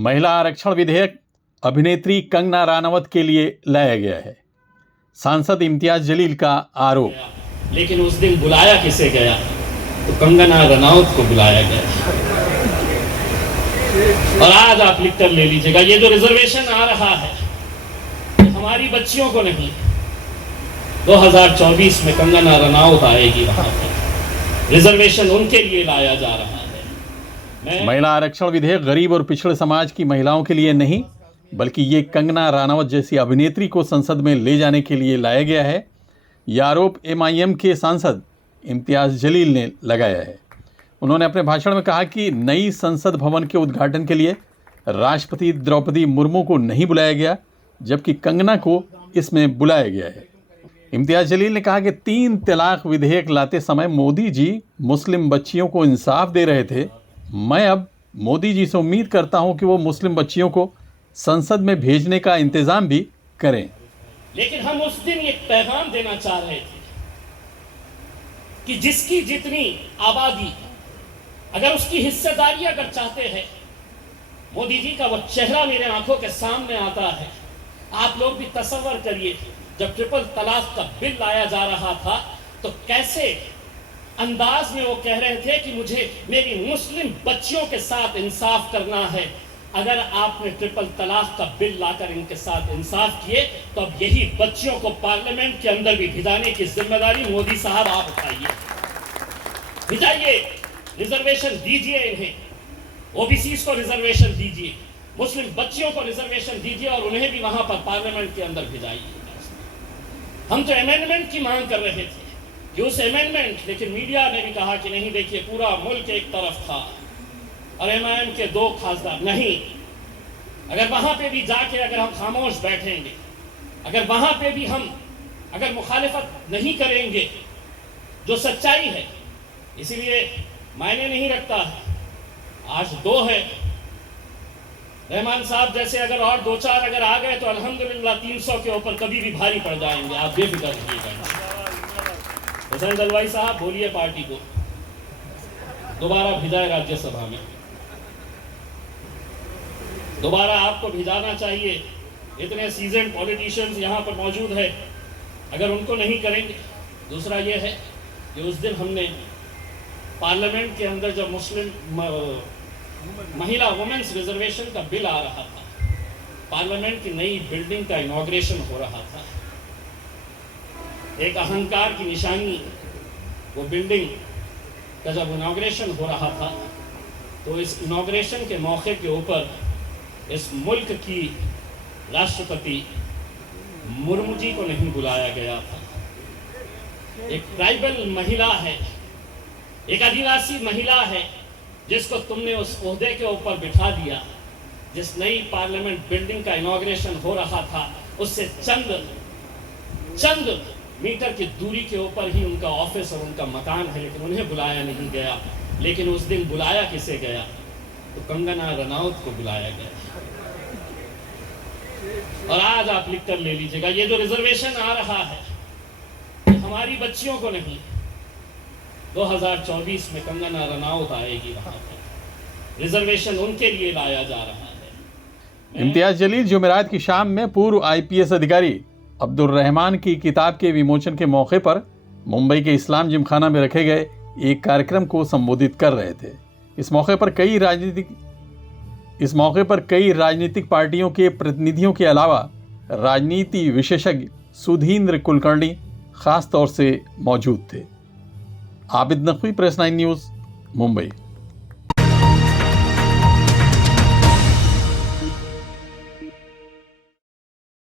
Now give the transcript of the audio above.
महिला आरक्षण विधेयक अभिनेत्री कंगना रनावत के लिए लाया गया है। सांसद इम्तियाज जलील का आरोप। लेकिन उस दिन बुलाया किसे गया? तो कंगना रनावत को बुलाया गया। और आज आप लिख कर ले लीजिएगा, ये जो रिजर्वेशन आ रहा है हमारी बच्चियों को नहीं, 2024 में कंगना रनावत आएगी वहां पर। रिजर्वेशन उनके लिए लाया जा रहा है। महिला आरक्षण विधेयक गरीब और पिछड़े समाज की महिलाओं के लिए नहीं, बल्कि ये कंगना रनावत जैसी अभिनेत्री को संसद में ले जाने के लिए लाया गया है। यह आरोप MIM के सांसद इम्तियाज जलील ने लगाया है। उन्होंने अपने भाषण में कहा कि नई संसद भवन के उद्घाटन के लिए राष्ट्रपति द्रौपदी मुर्मू को नहीं बुलाया गया, जबकि कंगना को इसमें बुलाया गया है। इम्तियाज जलील ने कहा कि 3 तलाक विधेयक लाते समय मोदी जी मुस्लिम बच्चियों को इंसाफ दे रहे थे। मैं अब मोदी जी से उम्मीद करता हूं कि वो मुस्लिम बच्चियों को संसद में भेजने का इंतजाम भी करें। लेकिन हम उस दिन एक पैगाम देना चाह रहे थे कि जिसकी जितनी आबादी, अगर उसकी हिस्सेदारी अगर चाहते हैं, मोदी जी का वो चेहरा मेरे आंखों के सामने आता है। आप लोग भी तसव्वुर करिए, जब ट्रिपल तलाक का बिल लाया जा रहा था तो कैसे अंदाज में वो कह रहे थे कि मुझे मेरी मुस्लिम बच्चियों के साथ इंसाफ करना है। अगर आपने ट्रिपल तलाक का बिल लाकर इनके साथ इंसाफ किए तो अब यही बच्चियों को पार्लियामेंट के अंदर भी भिजाने की जिम्मेदारी मोदी साहब आप उठाइए। भिजाइए, रिजर्वेशन दीजिए इन्हें, OBCs को रिजर्वेशन दीजिए, मुस्लिम बच्चियों को रिजर्वेशन दीजिए और उन्हें भी वहां पर पार्लियामेंट के अंदर भिजाइए। हम तो अमेंडमेंट की मांग कर रहे थे कि उस अमेंडमेंट, लेकिन मीडिया ने भी कहा कि नहीं, देखिए पूरा मुल्क एक तरफ था और MIM के 2 खासदार नहीं। अगर वहां पे भी जाके अगर हम खामोश बैठेंगे, अगर वहां पे भी हम अगर मुखालिफत नहीं करेंगे जो सच्चाई है, इसीलिए मायने नहीं रखता है। आज 2 है, रहमान साहब जैसे अगर और 2-4 अगर आ गए तो अल्हम्दुलिल्लाह 300 के ऊपर कभी भी भारी पड़ जाएंगे, आप बेफिक्र रहिएगा। हुसैन दलवाई साहब बोलिए पार्टी को दोबारा भिजाए राज्यसभा में, दोबारा आपको भिजाना चाहिए। इतने सीजन पॉलिटिशियंस यहाँ पर मौजूद है, अगर उनको नहीं करेंगे। दूसरा ये है कि उस दिन हमने पार्लियामेंट के अंदर जब मुस्लिम महिला वुमेन्स रिजर्वेशन का बिल आ रहा था, पार्लियामेंट की नई बिल्डिंग का इनॉग्रेशन हो रहा था, एक अहंकार की निशानी वो बिल्डिंग का जब इनॉग्रेशन हो रहा था, तो इस इनॉग्रेशन के मौके के ऊपर इस मुल्क की राष्ट्रपति मुर्मू जी को नहीं बुलाया गया था। एक ट्राइबल महिला है, एक आदिवासी महिला है, जिसको तुमने उस ओहदे के ऊपर बिठा दिया। जिस नई पार्लियामेंट बिल्डिंग का इनॉग्रेशन हो रहा था, उससे चंद मीटर की दूरी के ऊपर ही उनका ऑफिस और उनका मकान है, लेकिन उन्हें बुलाया नहीं गया। लेकिन उस दिन बुलाया किसे गया? तो कंगना रनावत को बुलाया गया। और आज आप लिख कर ले लीजिएगा, ये जो रिजर्वेशन आ रहा है हमारी बच्चियों को नहीं, 2024 में कंगना रनावत आएगी वहां पर। रिजर्वेशन उनके लिए लाया जा रहा है। इम्तियाज जलील जुमेरात की शाम में पूर्व IPS अधिकारी अब्दुल रहमान की किताब के विमोचन के मौके पर मुंबई के इस्लाम जिमखाना में रखे गए एक कार्यक्रम को संबोधित कर रहे थे। इस मौके पर कई राजनीतिक पार्टियों के प्रतिनिधियों के अलावा राजनीति विशेषज्ञ सुधींद्र कुलकर्णी खास तौर से मौजूद थे। Abid Naqvi, press 9 news, Mumbai.